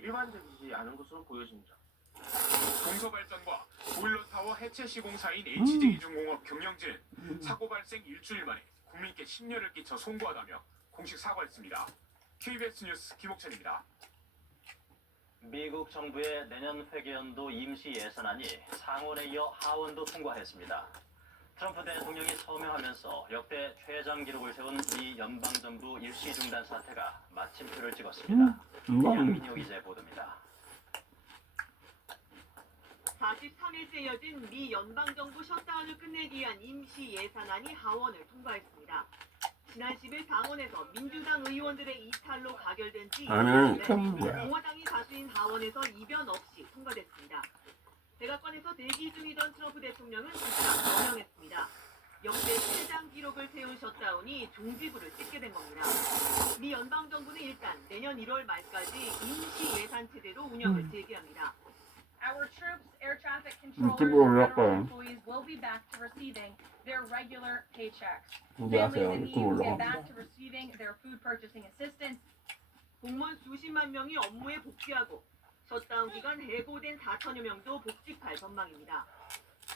일반적이지 않은 것으로 보여집니다. 동서발전과 보일러타워 해체 시공사인 HJ중공업 경영진은 사고 발생 일주일 만에 국민께 심려를 끼쳐 송구하다며 공식 사과했습니다. KBS 뉴스 김옥찬입니다. 미국 정부의 내년 회계연도 임시 예산안이 상원에 이어 하원도 통과했습니다. 트럼프 대통령이 서명하면서 역대 최장 기록을 세운 미 연방정부 일시중단 사태가 마침표를 찍었습니다. 양민호 기자의 보도입니다. 43일째 이어진 미 연방정부 셧다운을 끝내기 위한 임시 예산안이 하원을 통과했습니다. 지난 10일 당원에서 민주당 의원들의 이탈로 가결된 뒤 공화당이 다수인 하원에서 이변 없이 통과됐습니다. 백악관에서 대기 중이던 트럼프 대통령은 즉각 서명했습니다. 역대 최장 기록을 세운 셧다운이 종지부를 찍게 된 겁니다. 미 연방정부는 일단 내년 1월 말까지 임시 예산 체제로 운영을 재개합니다. Our troops, air traffic controllers, and federal employees will be back to receiving their regular paychecks. Families in need will get back to receiving their food purchasing assistance. 공무원 수십만 명이 업무에 복귀하고 셧다운 기간 해고된 4천여 명도 복직할 전망입니다.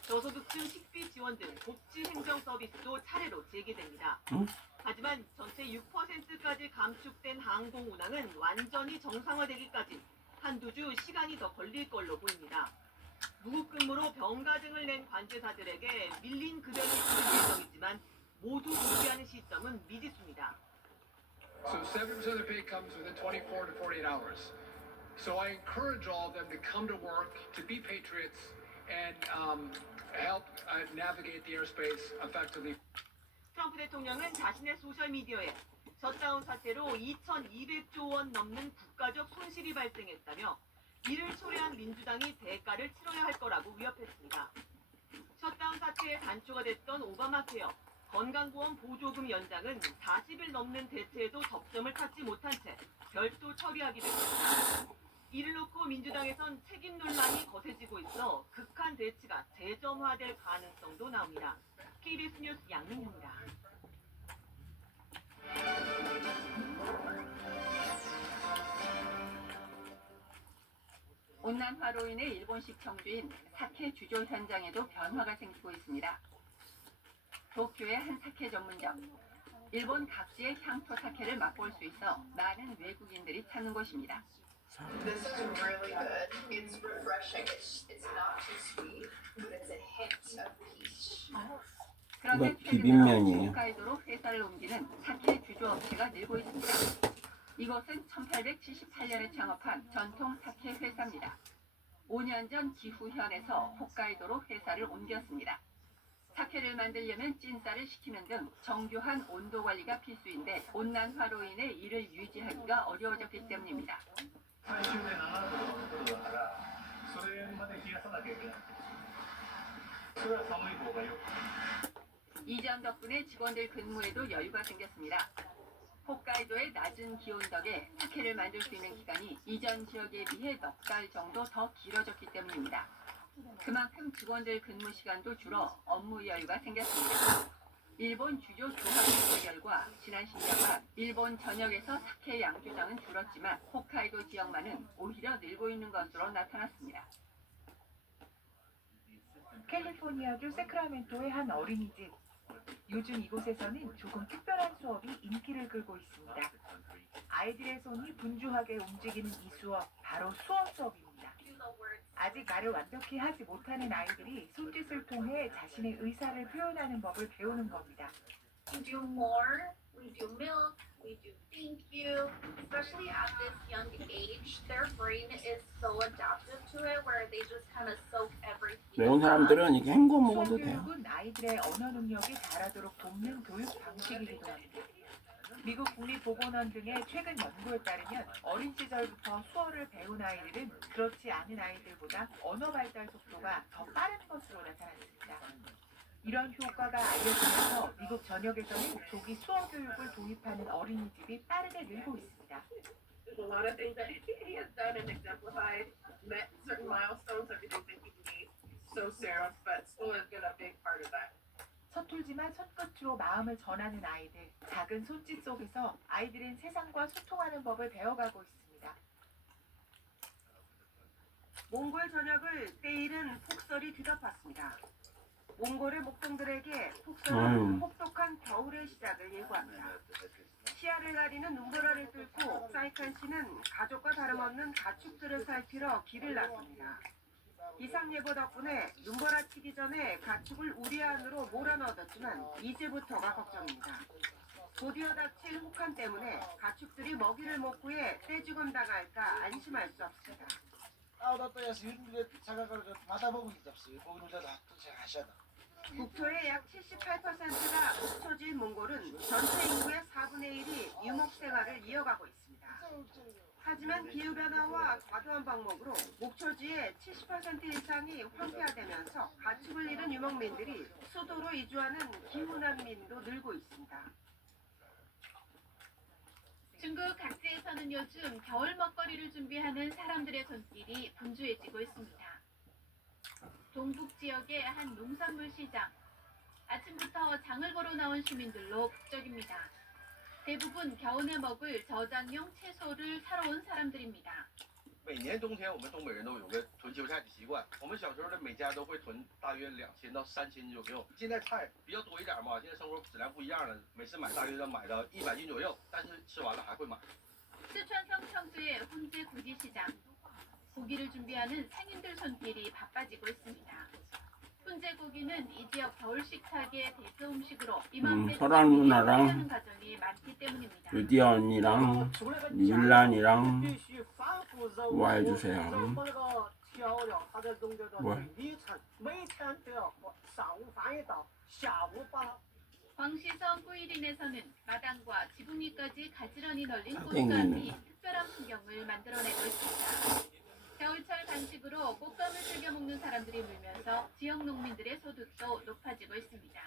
저소득층 식비 지원 등 복지 행정 서비스도 차례로 재개됩니다. 하지만 전체 6%까지 감축된 항공 운항은 완전히 정상화되기까지 한두 주 시간이 더 걸릴 걸로 보입니다. 무급근무로 병가 등을 낸 관제사들에게 밀린 급여를 주는 예정이지만 모두 복귀하는 시점은 미지수입니다. So 7% of the pay comes within 24 to 48 hours. So I encourage all of them to come to work, to be patriots, and help navigate the airspace effectively. 트럼프 대통령은 자신의 소셜미디어에 셧다운 사태로 2,200조 원 넘는 국가적 손실이 발생했다며 이를 초래한 민주당이 대가를 치러야 할 거라고 위협했습니다. 셧다운 사태에 단초가 됐던 오바마 케어, 건강보험 보조금 연장은 40일 넘는 대체에도 접점을 찾지 못한 채 별도 처리하기도 했습니다. 이를 놓고 민주당에선 책임 논란이 거세지고 있어 극한 대치가 재점화될 가능성도 나옵니다. KBS 뉴스 양민호입니다. 온난화로 인해 일본식 청주인 사케 주조 현장에도 변화가 생기고 있습니다. 도쿄의 한 사케 전문점. 일본 각지의 향토 사케를 맛볼 수 있어 많은 외국인들이 찾는 곳입니다. This is really good. It's refreshing. It's not too sweet, but it's a hint of peach. 그런데 최근 홋카이도로 회사를 옮기는 사케 주조 업체가 늘고 있습니다. 이곳은 1878년에 창업한 전통 사케 회사입니다. 5년 전 지후현에서 홋카이도로 회사를 옮겼습니다. 사케를 만들려면 찐쌀을 식히는 등 정교한 온도 관리가 필수인데 온난화로 인해 이를 유지하기가 어려워졌기 때문입니다. 이전 덕분에 직원들 근무에도 여유가 생겼습니다. 홋카이도의 낮은 기온 덕에 사케를 만들 수 있는 기간이 이전 지역에 비해 넉 달 정도 더 길어졌기 때문입니다. 그만큼 직원들 근무 시간도 줄어 업무 여유가 생겼습니다. 일본 주조 조합의 결과 지난 10년간 일본 전역에서 사케 양조장은 줄었지만 홋카이도 지역만은 오히려 늘고 있는 것으로 나타났습니다. 캘리포니아주 세크라멘토의 한 어린이집. 요즘 이곳에서는 조금 특별한 수업이 인기를 끌고 있습니다. 아이들의 손이 분주하게 움직이는 이 수업, 바로 수어 수업입니다. 아직 말을 완벽히 하지 못하는 아이들이 손짓을 통해 자신의 의사를 표현하는 법을 배우는 겁니다. We do more, we do milk, we do thank you. Especially at this young age, their brain is so adaptive to it where they just kind of soak everything. 매운 사람들은 이게 헹궈 먹어도 돼요. 수어 교육은 아이들의 언어 능력이 자라도록 돕는 교육 방식이기도 합니다. 미국 국립보건원 등의 최근 연구에 따르면 어린 시절부터 수어를 배운 아이들은 그렇지 않은 아이들보다 언어 발달 속도가 더 빠른 것으로 나타났습니다. 이런 효과가 알려지면서 미국 전역에서는 조기 수어 교육을 도입하는 어린이집이 빠르게 늘고 있습니다. There's a lot of things that he has done and exemplified, met certain milestones, everything that he needs. So Sarah, but school has been a big part of that. 서툴지만 손끝으로 마음을 전하는 아이들, 작은 손짓 속에서 아이들은 세상과 소통하는 법을 배워가고 있습니다. 몽골 전역을 때일은 폭설이 뒤덮었습니다. 몽골의 목동들에게 폭설은 혹독한 겨울의 시작을 예고합니다. 시야를 가리는 눈보라를 뚫고 사이칸 씨는 가족과 다름없는 가축들을 살피러 길을 나섭니다. 이상 예보 덕분에 눈보라 치기 전에 가축을 우리 안으로 몰아넣었지만 이제부터가 걱정입니다. 곧이어 닥칠 혹한 때문에 가축들이 먹이를 못 구해 떼죽음 당할까 안심할 수 없습니다. 국토의 약 78%가 목초지인 몽골은 전체 인구의 4분의 1이 유목 생활을 이어가고 있습니다. 하지만 기후변화와 과도한 방목으로 목초지의 70% 이상이 황폐화되면서 가축을 잃은 유목민들이 수도로 이주하는 기후난민도 늘고 있습니다. 중국 각지에서는 요즘 겨울 먹거리를 준비하는 사람들의 손길이 분주해지고 있습니다. 동북 지역의 한 농산물 시장. 아침부터 장을 보러 나온 시민들로 북적입니다. 대부분 겨울에 먹을 저장용 채소를 사러 온 사람들입니다. 每年冬天，我们东北人都有个囤韭菜的习惯。我们小时候的每家都会囤大约2000到3000左右。现在菜比较多一点嘛，现在生活质量不一样了，每次买大约要买到100斤左右，但是吃完了还会买。 四川省 청주의 훈제 고기시장. 고기를 준비하는 상인들 손길이 바빠지고 있습니다. 훈제 고기는 이 지역 겨울 식탁의 대표 음식으로 이맘때 설아 누나랑 가정이 많기 때문입니다. 유디아 언니랑 밀란이랑 뭐 해주세요. 뭐? 광시성 꾸이린에서는 마당과 지붕 위까지 가지런히 널린 꽃감이 특별한 풍경을 만들어내고 있습니다. 겨울철 간식으로 꽃감을 즐겨 먹는 사람들이 물면서 지역 농민들의 소득도 높아지고 있습니다.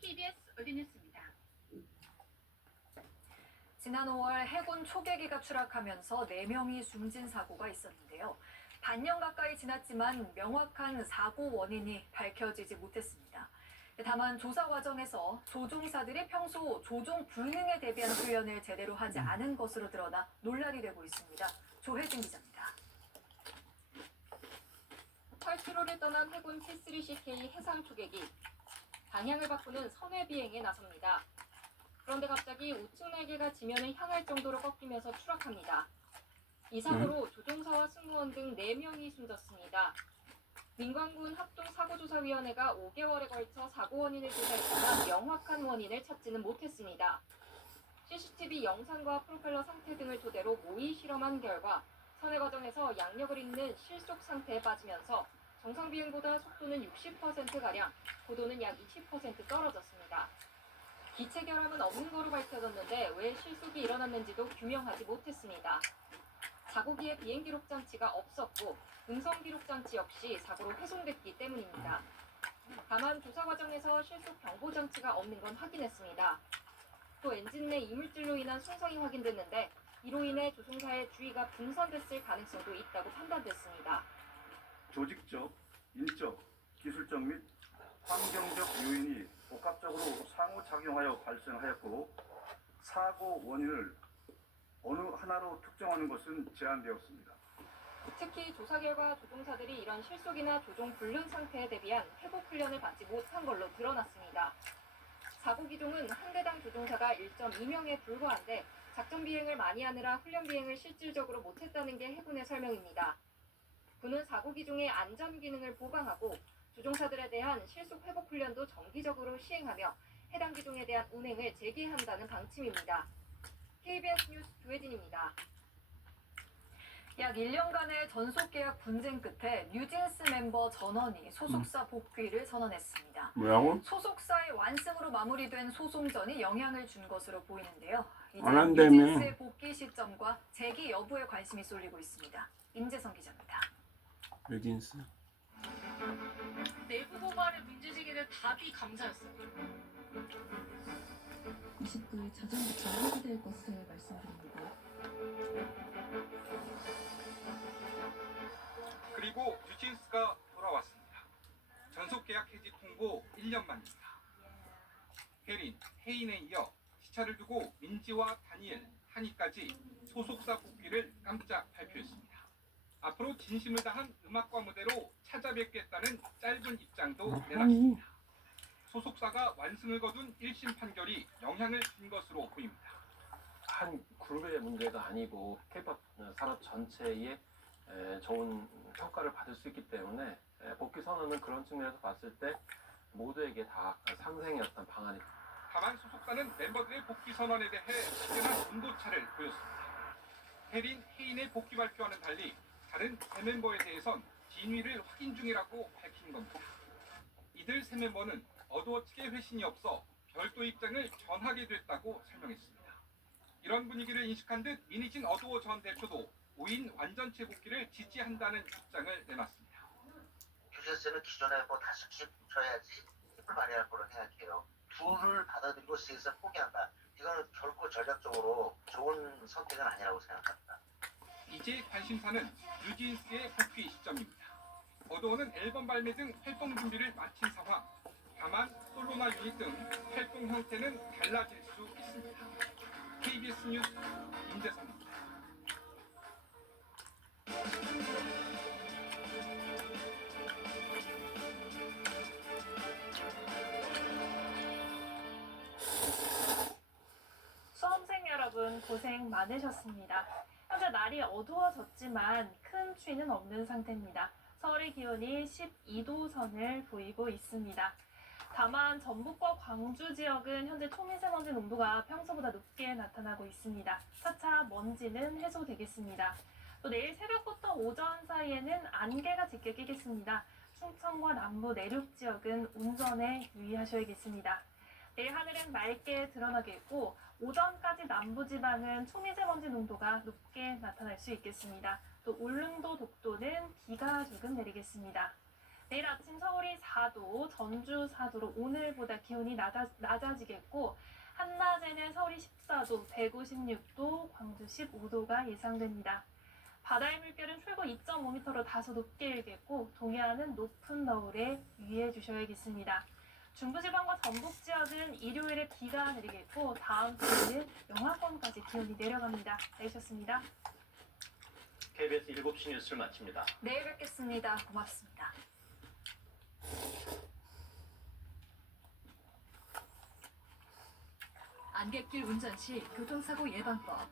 KBS 올드뉴스입니다. 지난 5월 해군 초계기가 추락하면서 4명이 숨진 사고가 있었는데요. 반년 가까이 지났지만 명확한 사고 원인이 밝혀지지 못했습니다. 다만 조사 과정에서 조종사들이 평소 조종 불능에 대비한 훈련을 제대로 하지 않은 것으로 드러나 논란이 되고 있습니다. 조혜진 기자입니다. 활주로를 떠난 해군 T-3CK 해상 초계기. 방향을 바꾸는 선회 비행에 나섭니다. 그런데 갑자기 우측 날개가 지면을 향할 정도로 꺾이면서 추락합니다. 이 사고로 조종사와 승무원 등 4명이 숨졌습니다. 민관군 합동사고조사위원회가 5개월에 걸쳐 사고 원인을 조사했지만 명확한 원인을 찾지는 못했습니다. CCTV 영상과 프로펠러 상태 등을 토대로 모의 실험한 결과 선회 과정에서 양력을 잇는 실속 상태에 빠지면서 정상 비행보다 속도는 60%가량, 고도는 약 20% 떨어졌습니다. 기체 결함은 없는 거로 밝혀졌는데 왜 실속이 일어났는지도 규명하지 못했습니다. 사고기에 비행 기록 장치가 없었고 음성 기록 장치 역시 사고로 훼손됐기 때문입니다. 다만 조사 과정에서 실속 경보 장치가 없는 건 확인했습니다. 또 엔진 내 이물질로 인한 손상이 확인됐는데 이로 인해 조종사의 주의가 분산됐을 가능성도 있다고 판단됐습니다. 조직적, 인적, 기술적 및 환경적 요인이 복합적으로 상호작용하여 발생하였고 사고 원인을 어느 하나로 특정하는 것은 제한되었습니다. 특히 조사 결과 조종사들이 이런 실속이나 조종 불능 상태에 대비한 회복 훈련을 받지 못한 걸로 드러났습니다. 사고 기종은 한 대당 조종사가 1.2명에 불과한데 작전 비행을 많이 하느라 훈련 비행을 실질적으로 못했다는 게 해군의 설명입니다. 군은 사고 기종의 안전 기능을 보강하고 조종사들에 대한 실속 회복 훈련도 정기적으로 시행하며 해당 기종에 대한 운행을 재개한다는 방침입니다. KBS 뉴스 조혜진입니다. 약 1년간의 전속계약 분쟁 끝에 뉴진스 멤버 전원이 소속사 복귀를 선언했습니다. 뭐라고? 소속사의 완승으로 마무리된 소송전이 영향을 준 것으로 보이는데요. 이제 안 한다며. 뉴진스의 복귀 시점과 재기 여부에 관심이 쏠리고 있습니다. 임재성 기자입니다. 뉴진스. 내부 고발의 민주직에는 답이 감사였어요. 29일 자정부터 회부될 것을 말씀드립니다. 그리고 뉴진스가 돌아왔습니다. 전속계약 해지 통보 1년 만입니다. 혜린, 혜인에 이어 시차를 두고 민지와 다니엘, 한이까지 소속사 복귀를 깜짝 발표했습니다. 앞으로 진심을 다한 음악과 무대로 찾아뵙겠다는 짧은 입장도 내놨습니다. 소속사가 완승을 거둔 1심 판결이 영향을 준 것으로 보입니다. 한 그룹의 문제가 아니고 K-pop 산업 전체에 좋은 평가를 받을 수 있기 때문에 복귀 선언은 그런 측면에서 봤을 때 모두에게 다 상생의 어떤 방안이. 다만 소속사는 멤버들의 복귀 선언에 대해 확연한 온도차를 보였습니다. 혜린, 혜인의 복귀 발표와는 달리 다른 세 멤버에 대해선 진위를 확인 중이라고 밝힌 겁니다. 이들 세 멤버는 어두워 측의 회신이 없어 별도 입장을 전하게 됐다고 설명했습니다. 이런 분위기를 인식한 듯 민희진 어두워 전 대표도 5인 완전체 복귀를 지지한다는 입장을 내놨습니다. 퓨전스는 기존에 뭐 다섯씩 붙여야지 힘을 발휘할 거로 생각해요. 둘을 받아들이고 셋을 포기한다. 이거는 결코 전략적으로 좋은 선택은 아니라고 생각합니다. 이제 관심사는 뉴진스의 복귀 시점입니다. 어두워는 앨범 발매 등 활동 준비를 마친 상황. 다만 솔로나 유닛 등 활동 형태는 달라질 수 있습니다. KBS 뉴스 임재성입니다. 수험생 여러분 고생 많으셨습니다. 현재 날이 어두워졌지만 큰 추위는 없는 상태입니다. 서울의 기온이 12도 선을 보이고 있습니다. 다만 전북과 광주 지역은 현재 초미세먼지 농도가 평소보다 높게 나타나고 있습니다. 차차 먼지는 해소되겠습니다. 또 내일 새벽부터 오전 사이에는 안개가 짙게 끼겠습니다. 충청과 남부 내륙 지역은 운전에 유의하셔야겠습니다. 내일 하늘은 맑게 드러나겠고 오전까지 남부지방은 초미세먼지 농도가 높게 나타날 수 있겠습니다. 또 울릉도, 독도는 비가 조금 내리겠습니다. 내일 아침 서울이 4도, 전주 4도로 오늘보다 기온이 낮아지겠고 한낮에는 서울이 14도, 대구 16도, 광주 15도가 예상됩니다. 바다의 물결은 최고 2.5m로 다소 높게 일겠고 동해안은 높은 너울에 유의해 주셔야겠습니다. 중부지방과 전북 지역은 일요일에 비가 내리겠고 다음 주에는 영하권까지 기온이 내려갑니다. 내리셨습니다. KBS 7시 뉴스를 마칩니다. 내일 뵙겠습니다. 고맙습니다. 안갯길 운전 시 교통사고 예방법